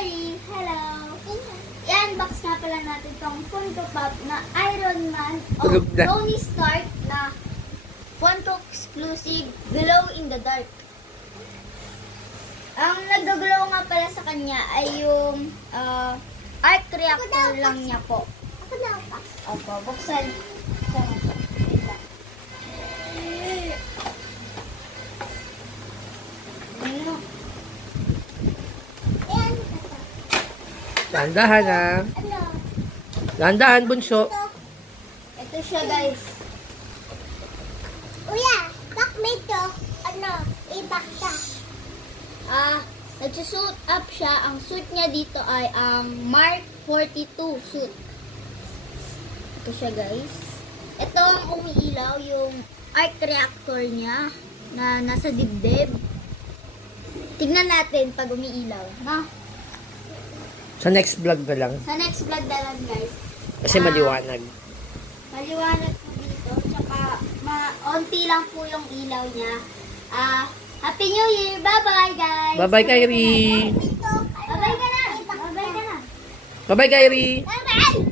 Kyrie, hello! I-unbox nga pala natin itong Funko Pop na Iron Man o Tony Stark na Funko exclusive glow in the dark. Ang nag-glow nga pala sa kanya ay yung arc reactor lang niya po. Ako na pa. Opo, buksan. Dahan-dahan ah. Dahan-dahan, bunso. Ito siya, guys. Kuya, bak mo ito. Ibak ka. Nagsusuit up siya. Ang suit niya dito ay ang Mark 42 suit. Ito siya, guys. Ito ang umiilaw, yung arc reactor niya na nasa dibdib. Tignan natin pag umiilaw. No? Sa next vlog na lang. Sa next vlog na lang, guys. Kasi maliwanag. Maliwanag po dito. Tsaka, onti lang po yung ilaw niya. Happy New Year! Bye-bye, guys! Bye-bye, Kyrie! Bye-bye ka na! Bye-bye ka na! Bye-bye, Kyrie! Bye-bye!